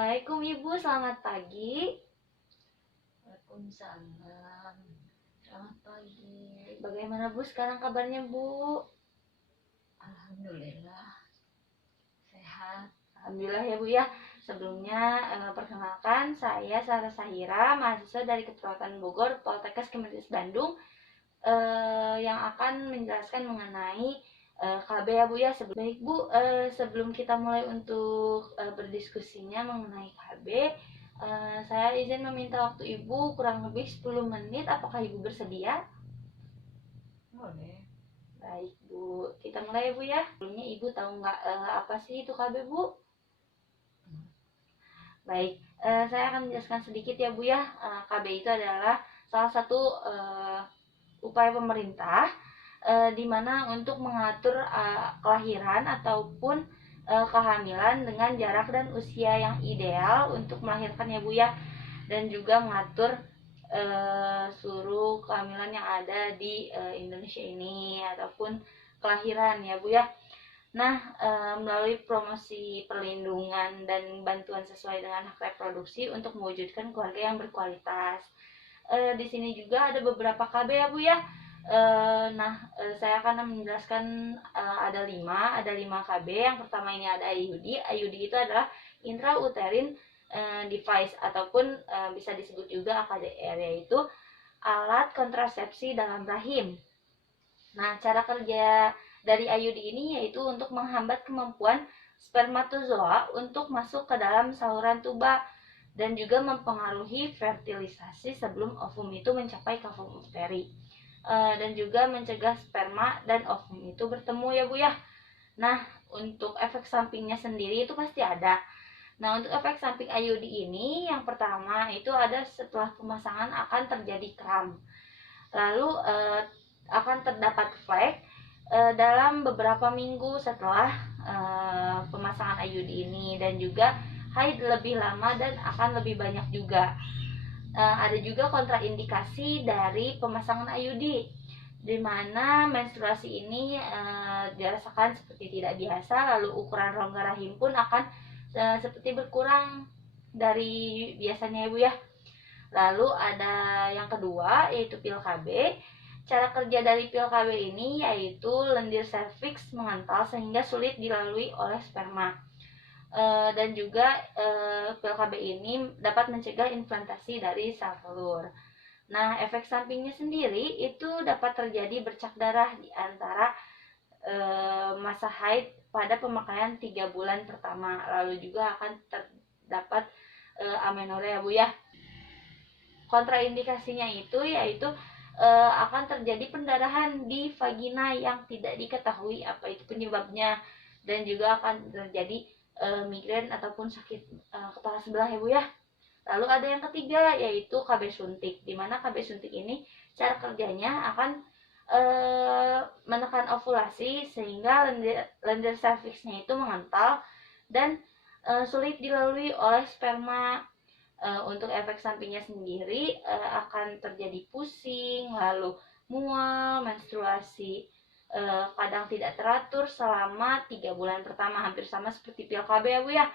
Assalamualaikum Ibu, selamat pagi. Waalaikumsalam. Selamat pagi. Bagaimana Bu sekarang kabarnya Bu? Alhamdulillah sehat. Alhamdulillah ya Bu ya. Sebelumnya perkenalkan saya Sarah Sahira, mahasiswa dari Keperawatan Bogor, Poltekkes Kementerian Bandung, yang akan menjelaskan mengenai KB ya Bu ya. Baik Bu, sebelum kita mulai untuk berdiskusinya mengenai KB, saya izin meminta waktu Ibu kurang lebih 10 menit. Apakah Ibu bersedia? Boleh. Baik Bu, kita mulai ya Bu ya. Sebelumnya Ibu tahu nggak apa sih itu KB Bu? Baik, saya akan menjelaskan sedikit ya Bu ya. KB itu adalah salah satu upaya pemerintah di mana untuk mengatur kelahiran ataupun kehamilan dengan jarak dan usia yang ideal untuk melahirkan ya Bu ya, dan juga mengatur seluruh kehamilan yang ada di Indonesia ini ataupun kelahiran ya Bu ya. Nah, melalui promosi perlindungan dan bantuan sesuai dengan hak reproduksi untuk mewujudkan keluarga yang berkualitas. Di sini juga ada beberapa KB ya Bu ya. Saya akan menjelaskan ada 5 KB. Yang pertama ini ada IUD. IUD itu adalah intrauterine device ataupun bisa disebut juga AKDR, yaitu alat kontrasepsi dalam rahim. Nah, cara kerja dari IUD ini yaitu untuk menghambat kemampuan spermatozoa untuk masuk ke dalam saluran tuba dan juga mempengaruhi fertilisasi sebelum ovum itu mencapai kavum uhteri, dan juga mencegah sperma dan ovum itu bertemu ya Bu ya. Nah, untuk efek sampingnya sendiri itu pasti ada. Nah, untuk efek samping IUD ini yang pertama itu ada setelah pemasangan akan terjadi kram. Lalu akan terdapat flek dalam beberapa minggu setelah pemasangan IUD ini, dan juga haid lebih lama dan akan lebih banyak juga. Ada juga kontraindikasi dari pemasangan IUD, di mana menstruasi ini dirasakan seperti tidak biasa, lalu ukuran rongga rahim pun akan seperti berkurang dari biasanya ya Bu ya. Lalu ada yang kedua yaitu pil KB. Cara kerja dari pil KB ini yaitu lendir serviks mengental sehingga sulit dilalui oleh sperma. Dan juga pil KB ini dapat mencegah implantasi dari sel telur. Nah, efek sampingnya sendiri itu dapat terjadi bercak darah di antara masa haid pada pemakaian 3 bulan pertama. Lalu juga akan terdapat amenorrea ya Bu ya. Kontraindikasinya itu yaitu akan terjadi pendarahan di vagina yang tidak diketahui apa itu penyebabnya, dan juga akan terjadi migrain ataupun sakit kepala sebelah ya Bu ya. Lalu ada yang ketiga yaitu KB suntik, di mana KB suntik ini cara kerjanya akan menekan ovulasi sehingga lendir serviksnya itu mengental dan sulit dilalui oleh sperma. Untuk efek sampingnya sendiri akan terjadi pusing, lalu mual, menstruasi kadang tidak teratur selama 3 bulan pertama, hampir sama seperti pil KB ya Bu ya.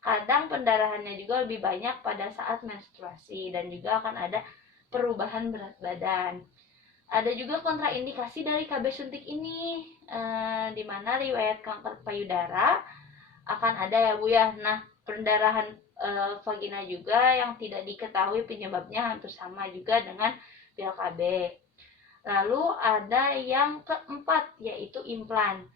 Kadang pendarahannya juga lebih banyak pada saat menstruasi, dan juga akan ada perubahan berat badan. Ada juga kontraindikasi dari KB suntik ini, di mana riwayat kanker payudara akan ada ya Bu ya. Nah, pendarahan vagina juga yang tidak diketahui penyebabnya hampir sama juga dengan pil KB. Lalu ada yang keempat yaitu implan.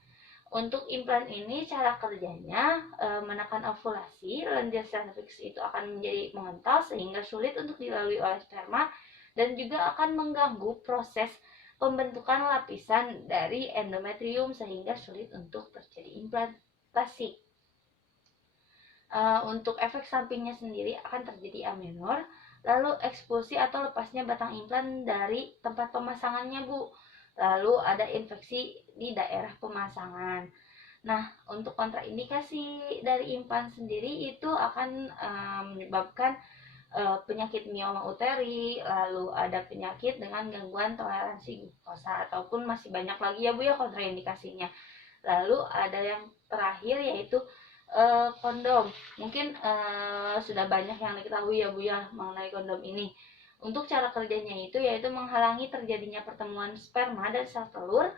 Untuk implan ini cara kerjanya menekan ovulasi, lendir serviks itu akan menjadi mengental sehingga sulit untuk dilalui oleh sperma, dan juga akan mengganggu proses pembentukan lapisan dari endometrium sehingga sulit untuk terjadi implantasi. Untuk efek sampingnya sendiri akan terjadi amenor, lalu ekspulsi atau lepasnya batang implan dari tempat pemasangannya Bu. Lalu ada infeksi di daerah pemasangan. Nah, untuk kontraindikasi dari implan sendiri itu akan menyebabkan penyakit mioma uteri, lalu ada penyakit dengan gangguan toleransi glukosa, ataupun masih banyak lagi ya Bu ya kontraindikasinya. Lalu ada yang terakhir yaitu kondom. Mungkin sudah banyak yang diketahui ya Bu ya mengenai kondom ini. Untuk cara kerjanya itu yaitu menghalangi terjadinya pertemuan sperma dan sel telur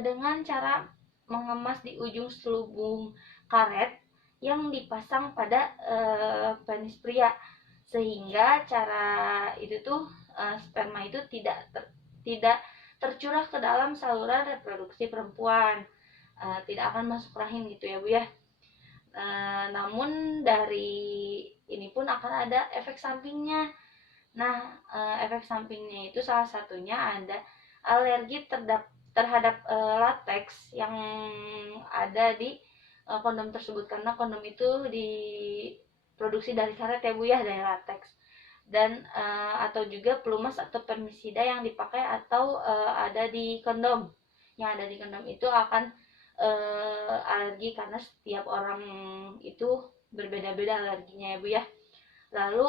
dengan cara mengemas di ujung selubung karet yang dipasang pada penis pria, sehingga cara itu tuh sperma itu tidak tercurah ke dalam saluran reproduksi perempuan, tidak akan masuk rahim gitu ya Bu ya. Namun dari ini pun akan ada efek sampingnya. Nah, efek sampingnya itu salah satunya ada alergi terhadap latex yang ada di kondom tersebut, karena kondom itu diproduksi dari karet ya Bu ya, dari latex. Dan atau juga pelumas atau permisida yang dipakai atau ada di kondom. Yang ada di kondom itu akan alergi, karena setiap orang itu berbeda-beda alerginya ya Bu ya. Lalu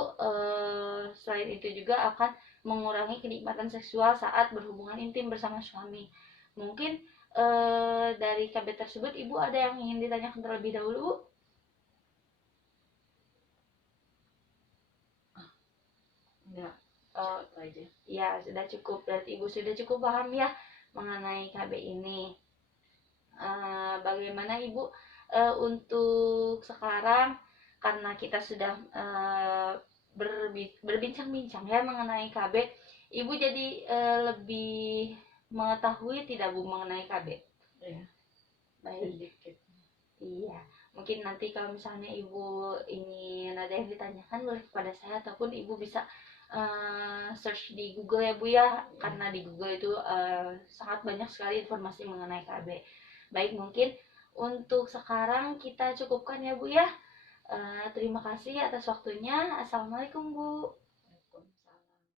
selain itu juga akan mengurangi kenikmatan seksual saat berhubungan intim bersama suami. Mungkin dari KB tersebut Ibu ada yang ingin ditanyakan terlebih dahulu, Bu? Enggak. Oh, Cukup aja. ya sudah cukup. Berarti Ibu sudah cukup paham ya mengenai KB ini. Bagaimana Ibu untuk sekarang, karena kita sudah berbincang-bincang ya mengenai KB, Ibu jadi lebih mengetahui tidak Bu mengenai KB? Ya, Baik, sedikit. iya. Mungkin nanti kalau misalnya Ibu ingin ada yang ditanyakan boleh kepada saya, ataupun Ibu bisa search di Google ya Bu ya, karena di Google itu sangat banyak sekali informasi mengenai KB. Baik, mungkin untuk sekarang kita cukupkan ya Bu ya. Terima kasih atas waktunya. Assalamualaikum Bu.